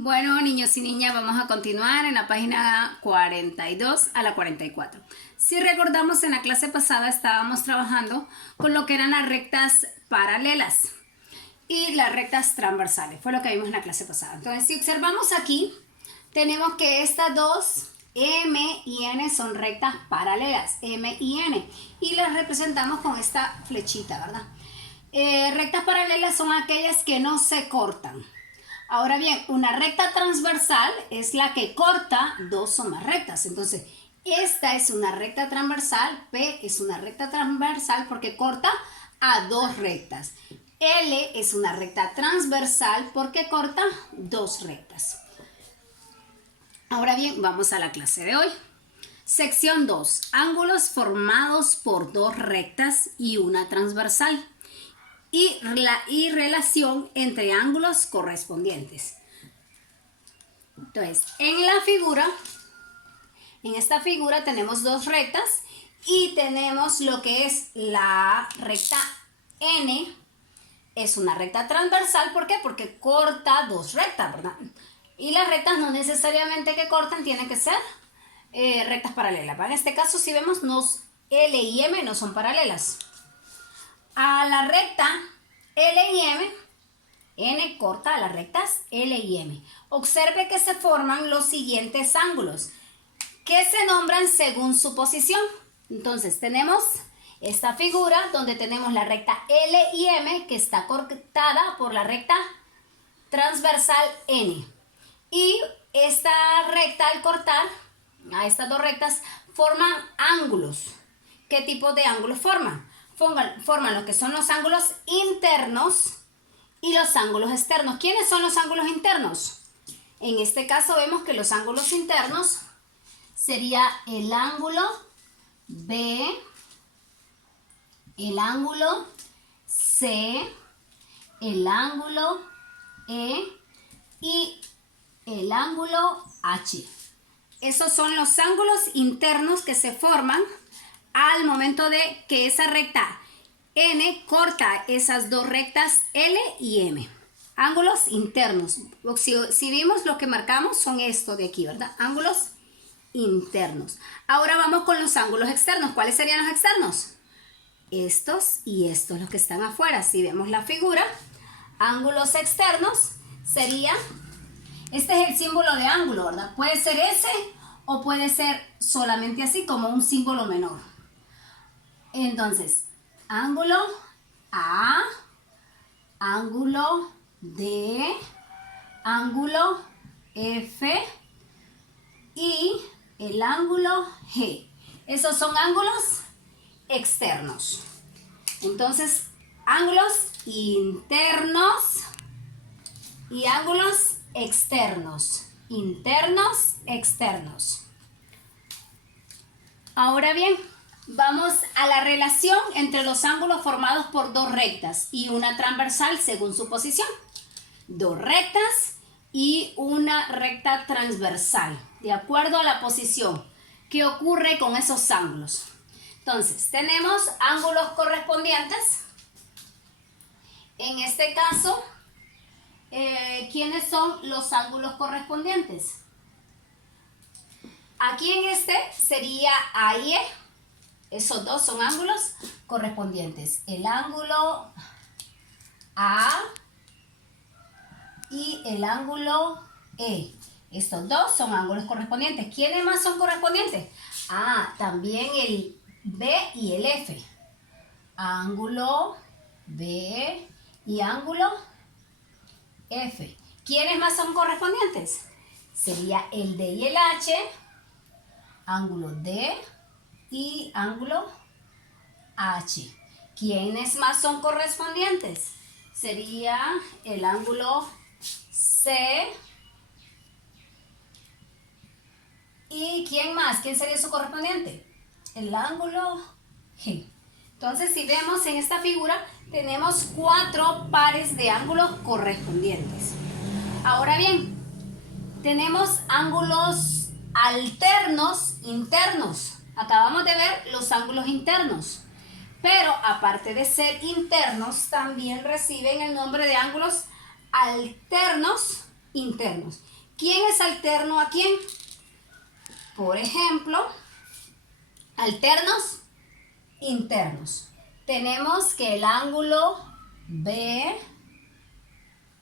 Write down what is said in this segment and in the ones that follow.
Bueno, niños y niñas, vamos a continuar en la página 42 a la 44. Si recordamos, en la clase pasada estábamos trabajando con lo que eran las rectas paralelas y las rectas transversales. Fue lo que vimos en la clase pasada. Entonces, si observamos aquí, tenemos que estas dos, M y N, son rectas paralelas, M y N, y las representamos con esta flechita, ¿verdad? Rectas paralelas son aquellas que no se cortan. Ahora bien, una recta transversal es la que corta dos o más rectas. Entonces, esta es una recta transversal, P es una recta transversal porque corta a dos rectas. L es una recta transversal porque corta dos rectas. Ahora bien, vamos a la clase de hoy. Sección 2. Ángulos formados por dos rectas y una transversal. Y relación entre ángulos correspondientes. Entonces, en esta figura tenemos dos rectas y tenemos lo que es la recta N. Es una recta transversal, ¿por qué? Porque corta dos rectas, ¿verdad? Y las rectas no necesariamente que corten tienen que ser rectas paralelas. En este caso, si vemos, L y M no son paralelas. A la recta L y M, N corta a las rectas L y M. Observe que se forman los siguientes ángulos, que se nombran según su posición. Entonces, tenemos esta figura donde tenemos la recta L y M, que está cortada por la recta transversal N. Y esta recta, al cortar a estas dos rectas, forman ángulos. ¿Qué tipo de ángulos forman? Forman lo que son los ángulos internos y los ángulos externos. ¿Quiénes son los ángulos internos? En este caso vemos que los ángulos internos sería el ángulo B, el ángulo C, el ángulo E y el ángulo H. Esos son los ángulos internos que se forman al momento de que esa recta N corta esas dos rectas L y M. Ángulos internos. Si vimos, lo que marcamos son esto de aquí, ¿verdad? Ángulos internos. Ahora vamos con los ángulos externos. ¿Cuáles serían los externos? Estos y estos, los que están afuera. Si vemos la figura, ángulos externos sería, este es el símbolo de ángulo, ¿verdad? Puede ser ese o puede ser solamente así, como un símbolo menor. Entonces, ángulo A, ángulo D, ángulo F y el ángulo G. Esos son ángulos externos. Entonces, ángulos internos y ángulos externos. Internos, externos. Ahora bien, vamos a la relación entre los ángulos formados por dos rectas y una transversal según su posición. Dos rectas y una recta transversal, de acuerdo a la posición. ¿Qué ocurre con esos ángulos? Entonces, tenemos ángulos correspondientes. En este caso, ¿quiénes son los ángulos correspondientes? Aquí en este sería A y E. Esos dos son ángulos correspondientes. El ángulo A y el ángulo E. Estos dos son ángulos correspondientes. ¿Quiénes más son correspondientes? También el B y el F. Ángulo B y ángulo F. ¿Quiénes más son correspondientes? Sería el D y el H. Ángulo D y ángulo H. ¿Quiénes más son correspondientes? Sería el ángulo C. ¿Y quién más? ¿Quién sería su correspondiente? El ángulo G. Entonces, si vemos en esta figura, tenemos 4 pares de ángulos correspondientes. Ahora bien, tenemos ángulos alternos internos. Acabamos de ver los ángulos internos. Pero aparte de ser internos, también reciben el nombre de ángulos alternos internos. ¿Quién es alterno a quién? Por ejemplo, alternos internos. Tenemos que el ángulo B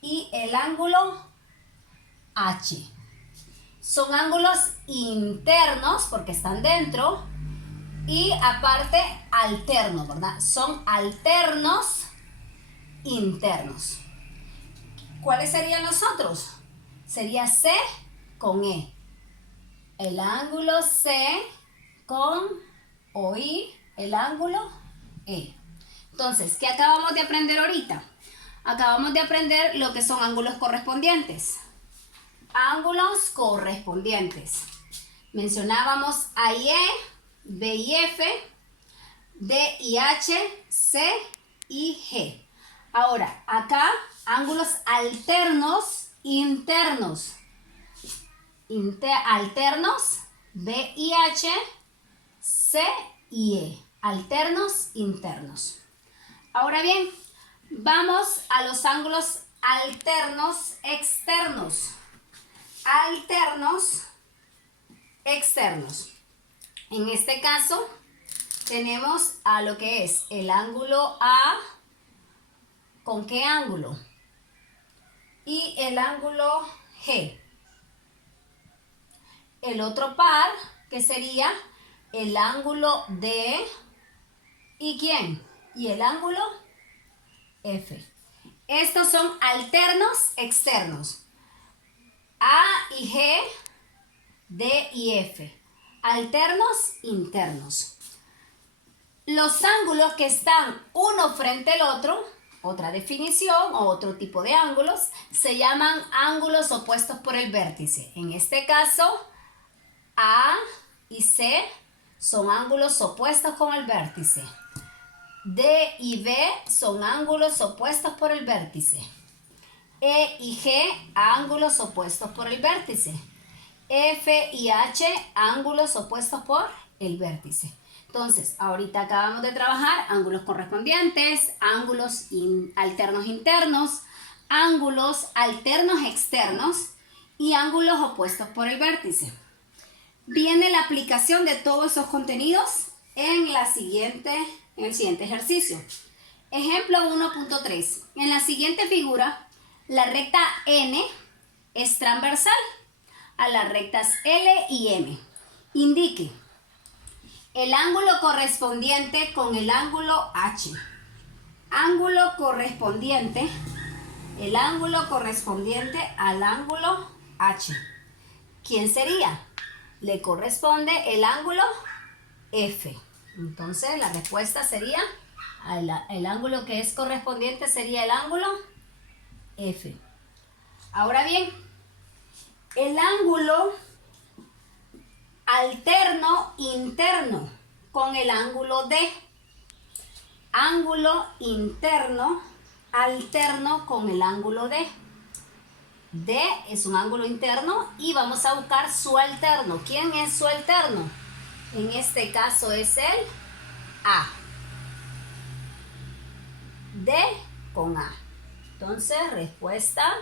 y el ángulo H son ángulos internos porque están dentro y aparte alternos, ¿verdad? Son alternos internos. ¿Cuáles serían los otros? Sería C con E. El ángulo C con OI, el ángulo E. Entonces, ¿qué acabamos de aprender ahorita? Acabamos de aprender lo que son ángulos correspondientes. Ángulos correspondientes. Mencionábamos A y E, B y F, D y H, C y G. Ahora, acá, ángulos alternos internos. Alternos, B y H, C y E. Alternos internos. Ahora bien, vamos a los ángulos alternos externos. Alternos externos. En este caso, tenemos a lo que es el ángulo A. ¿Con qué ángulo? Y el ángulo G. El otro par, que sería el ángulo D. ¿Y quién? Y el ángulo F. Estos son alternos externos. A y G, D y F. Alternos internos. Los ángulos que están uno frente al otro, otra definición o otro tipo de ángulos, se llaman ángulos opuestos por el vértice. En este caso, A y C son ángulos opuestos con el vértice. D y B son ángulos opuestos por el vértice. E y G, ángulos opuestos por el vértice. F y H, ángulos opuestos por el vértice. Entonces, ahorita acabamos de trabajar ángulos correspondientes, ángulos alternos internos, ángulos alternos externos y ángulos opuestos por el vértice. Viene la aplicación de todos esos contenidos en el siguiente ejercicio. Ejemplo 1.3. En la siguiente figura, la recta N es transversal a las rectas L y M. Indique el ángulo correspondiente con el ángulo H. Ángulo correspondiente, el ángulo correspondiente al ángulo H. ¿Quién sería? Le corresponde el ángulo F. Entonces la respuesta sería, el ángulo que es correspondiente sería el ángulo F. Ahora bien, el ángulo alterno interno con el ángulo D. Ángulo interno alterno con el ángulo D. D es un ángulo interno y vamos a buscar su alterno. ¿Quién es su alterno? En este caso es el A. D con A. Entonces, respuesta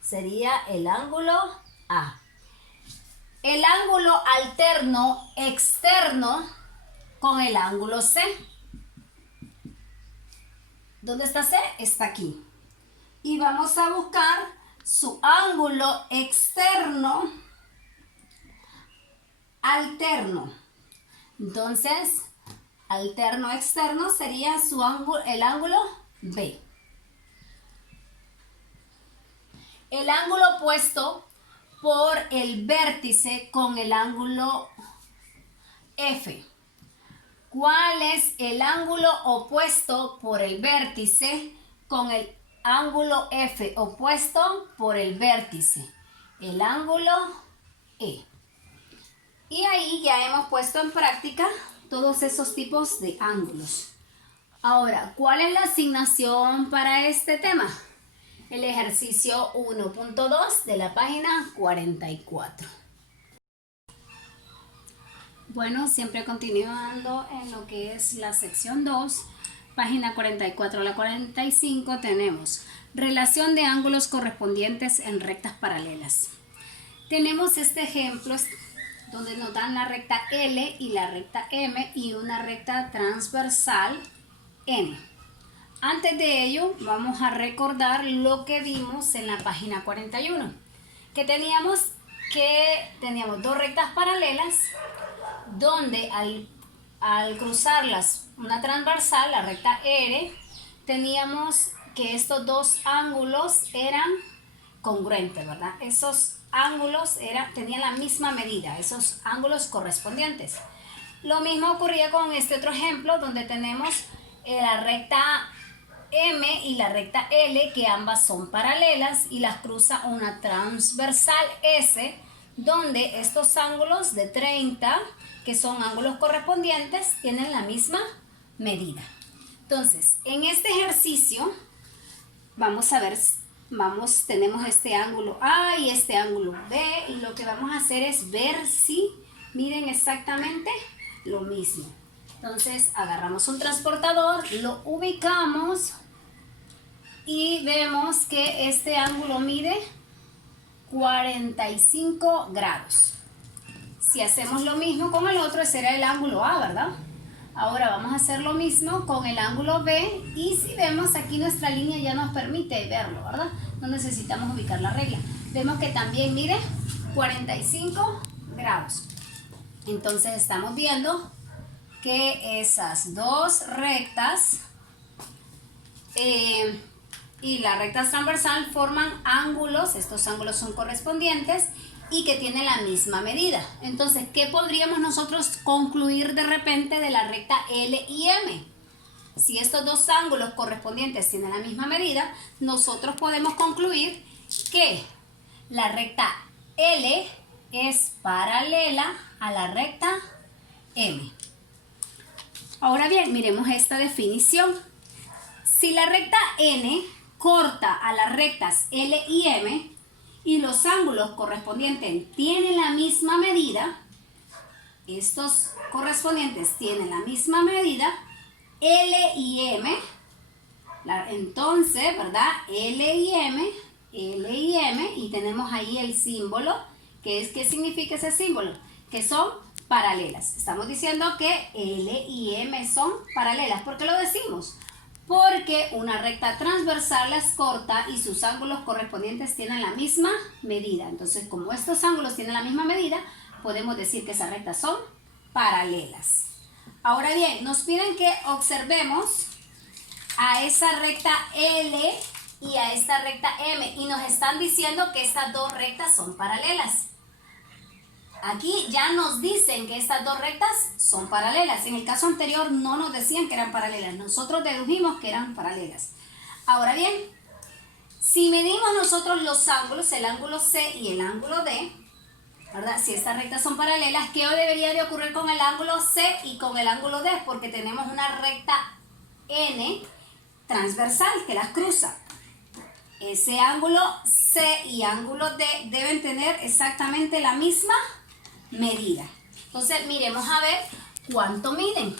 sería el ángulo A. El ángulo alterno externo con el ángulo C. ¿Dónde está C? Está aquí. Y vamos a buscar su ángulo externo alterno. Entonces, alterno externo sería el ángulo B. El ángulo opuesto por el vértice con el ángulo F. ¿Cuál es el ángulo opuesto por el vértice con el ángulo F opuesto por el vértice? El ángulo E. Y ahí ya hemos puesto en práctica todos esos tipos de ángulos. Ahora, ¿cuál es la asignación para este tema? El ejercicio 1.2 de la página 44. Bueno, siempre continuando en lo que es la sección 2, página 44 a la 45, tenemos Relación de ángulos correspondientes en rectas paralelas. Tenemos este ejemplo donde nos dan la recta L y la recta M y una recta transversal N. Antes de ello, vamos a recordar lo que vimos en la página 41, que teníamos dos rectas paralelas donde al cruzarlas una transversal, la recta R, teníamos que estos dos ángulos eran congruentes, ¿verdad? Esos ángulos tenían la misma medida, esos ángulos correspondientes. Lo mismo ocurría con este otro ejemplo donde tenemos la recta M y la recta L, que ambas son paralelas y las cruza una transversal S, donde estos ángulos de 30, que son ángulos correspondientes, tienen la misma medida. Entonces, en este ejercicio vamos a ver, tenemos este ángulo A y este ángulo B, y lo que vamos a hacer es ver si miden exactamente lo mismo. Entonces agarramos un transportador, lo ubicamos y vemos que este ángulo mide 45 grados. Si hacemos lo mismo con el otro, será el ángulo A, ¿verdad? Ahora vamos a hacer lo mismo con el ángulo B, y si vemos aquí nuestra línea ya nos permite verlo, ¿verdad? No necesitamos ubicar la regla. Vemos que también mide 45 grados. Entonces estamos viendo que esas dos rectas y la recta transversal forman ángulos, estos ángulos son correspondientes y que tienen la misma medida. Entonces, ¿qué podríamos nosotros concluir de repente de la recta L y M? Si estos dos ángulos correspondientes tienen la misma medida, nosotros podemos concluir que la recta L es paralela a la recta M. Ahora bien, miremos esta definición. Si la recta N corta a las rectas L y M y los ángulos correspondientes tienen la misma medida, estos correspondientes tienen la misma medida, L y M, entonces, ¿verdad? L y M, y tenemos ahí el símbolo, ¿qué significa ese símbolo? Que son paralelas. Estamos diciendo que L y M son paralelas. ¿Por qué lo decimos? Porque una recta transversal es corta y sus ángulos correspondientes tienen la misma medida. Entonces, como estos ángulos tienen la misma medida, podemos decir que esas rectas son paralelas. Ahora bien, nos piden que observemos a esa recta L y a esta recta M, y nos están diciendo que estas dos rectas son paralelas. Aquí ya nos dicen que estas dos rectas son paralelas. En el caso anterior no nos decían que eran paralelas. Nosotros dedujimos que eran paralelas. Ahora bien, si medimos nosotros los ángulos, el ángulo C y el ángulo D, ¿verdad? Si estas rectas son paralelas, ¿qué debería de ocurrir con el ángulo C y con el ángulo D? Porque tenemos una recta N transversal que las cruza. Ese ángulo C y ángulo D deben tener exactamente la misma medida. Entonces, miremos a ver cuánto miden.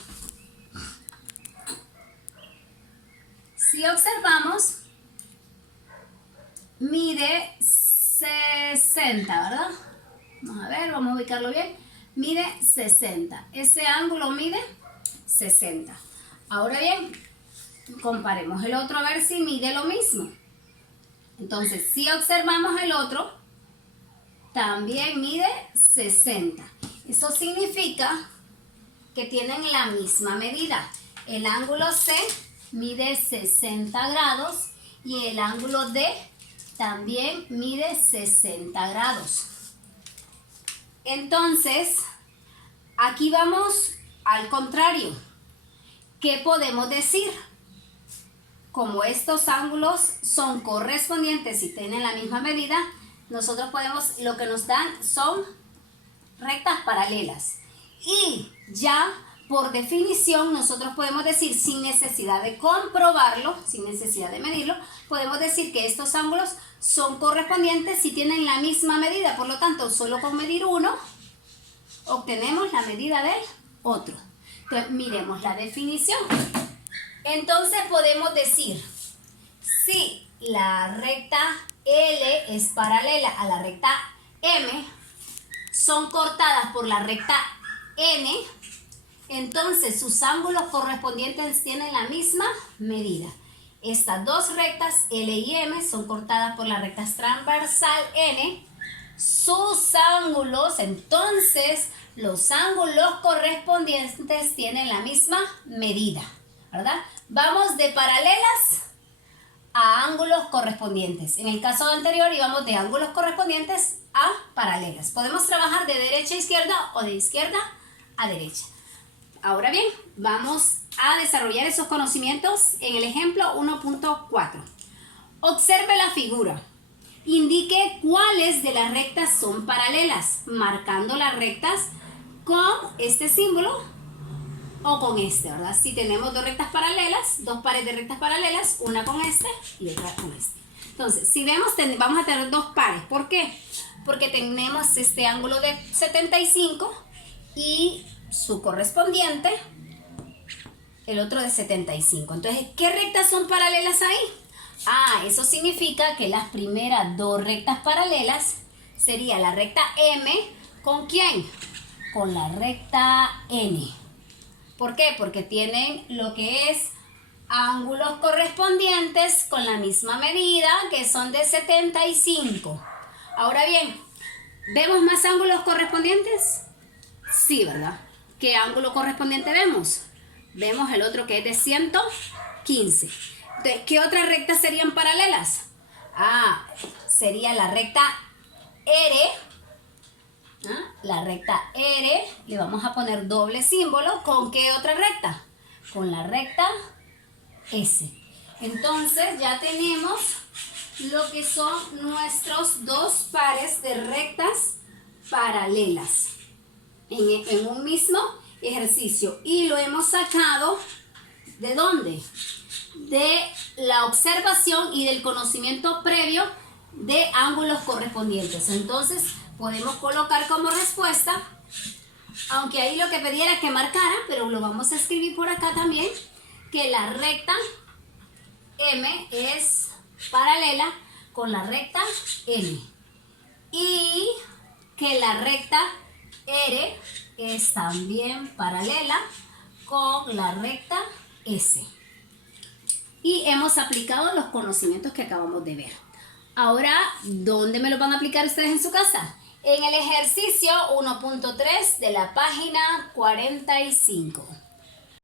Si observamos, mide 60, ¿verdad? Vamos a ver, vamos a ubicarlo bien. Mide 60. Ese ángulo mide 60. Ahora bien, comparemos el otro a ver si mide lo mismo. Entonces, si observamos el otro, también mide 60. Eso significa que tienen la misma medida. El ángulo C mide 60 grados y el ángulo D también mide 60 grados. Entonces, aquí vamos al contrario. ¿Qué podemos decir? Como estos ángulos son correspondientes y tienen la misma medida, nosotros podemos, lo que nos dan son rectas paralelas. Y ya por definición nosotros podemos decir, sin necesidad de comprobarlo, sin necesidad de medirlo, podemos decir que estos ángulos son correspondientes si tienen la misma medida. Por lo tanto, solo con medir uno obtenemos la medida del otro. Entonces, miremos la definición. Entonces podemos decir, si la recta L es paralela a la recta M, son cortadas por la recta N, entonces sus ángulos correspondientes tienen la misma medida. Estas dos rectas L y M son cortadas por la recta transversal N. Sus ángulos, entonces, los ángulos correspondientes tienen la misma medida, ¿verdad? Vamos de paralelas a ángulos correspondientes. En el caso anterior íbamos de ángulos correspondientes a paralelas. Podemos trabajar de derecha a izquierda o de izquierda a derecha. Ahora bien, vamos a desarrollar esos conocimientos en el ejemplo 1.4. Observe la figura. Indique cuáles de las rectas son paralelas, marcando las rectas con este símbolo o con este, ¿verdad? Si tenemos dos rectas paralelas, dos pares de rectas paralelas, una con este y otra con este. Entonces, si vemos, vamos a tener dos pares. ¿Por qué? Porque tenemos este ángulo de 75 y su correspondiente, el otro de 75. Entonces, ¿qué rectas son paralelas ahí? Eso significa que las primeras dos rectas paralelas sería la recta M, ¿con quién? Con la recta N. ¿Por qué? Porque tienen lo que es ángulos correspondientes con la misma medida, que son de 75. Ahora bien, ¿vemos más ángulos correspondientes? Sí, ¿verdad? ¿Qué ángulo correspondiente vemos? Vemos el otro que es de 115. Entonces, ¿qué otras rectas serían paralelas? Sería la recta R. La recta R, le vamos a poner doble símbolo. ¿Con qué otra recta? Con la recta S. Entonces ya tenemos lo que son nuestros dos pares de rectas paralelas en un mismo ejercicio. Y lo hemos sacado, ¿de dónde? De la observación y del conocimiento previo de ángulos correspondientes. Entonces podemos colocar como respuesta, aunque ahí lo que pedía era que marcara, pero lo vamos a escribir por acá también, que la recta M es paralela con la recta N y que la recta R es también paralela con la recta S. Y hemos aplicado los conocimientos que acabamos de ver. Ahora, ¿dónde me los van a aplicar ustedes en su casa? En el ejercicio 1.3 de la página 45.